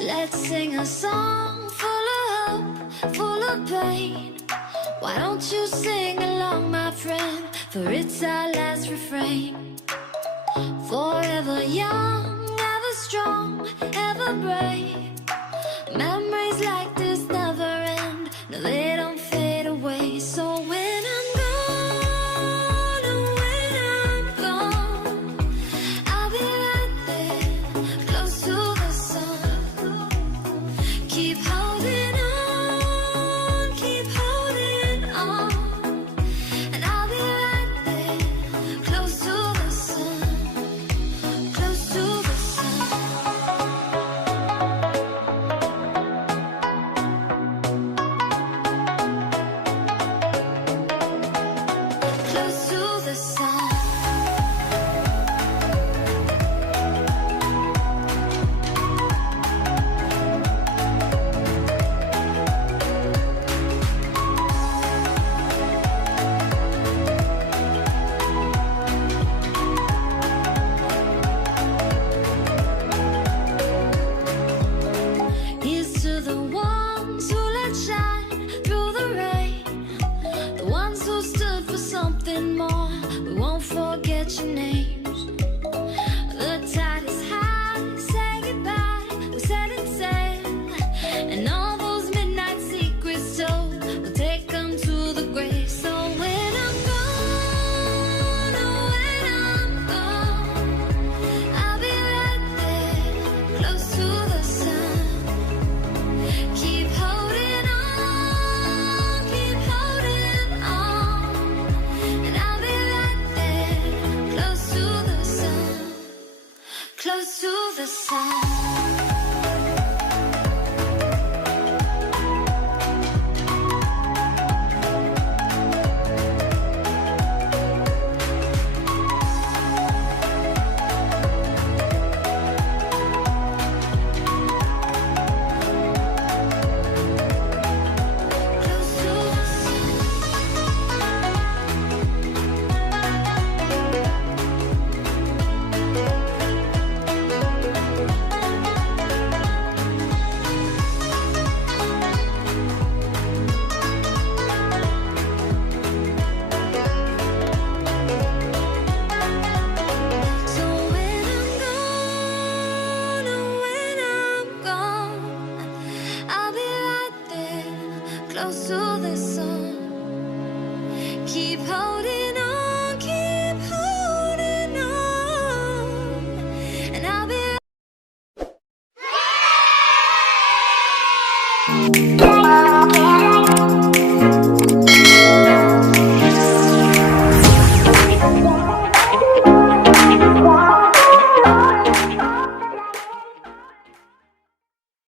Let's sing a song full of hope, full of pain. Why don't you sing along, my friend? For it's our last refrain. Forever young, ever strong, ever brave. Memories like this never end. No, they don't fade away. So when I'm gone, oh, when I'm gone, I'll be right there, close to the sun. Keep holding on, keep holding on, and I'll be right there, close to the sun, close to the sun. Close to the sun. Here's to the ones who let shine through the rain, the ones who stood for something more. We won't forget your names. The tide is high, say goodbye, we're setting sail, and all those midnight secrets told, we'll take them to the grave. So when I'm gone, oh, when I'm gone, I'll be right there, close to the sun. Keep holding on, and I'll be right there, close to the sun, close to the sun. Close to the sun. So when I'm gone, oh, when I'm gone, I'll be right there, close to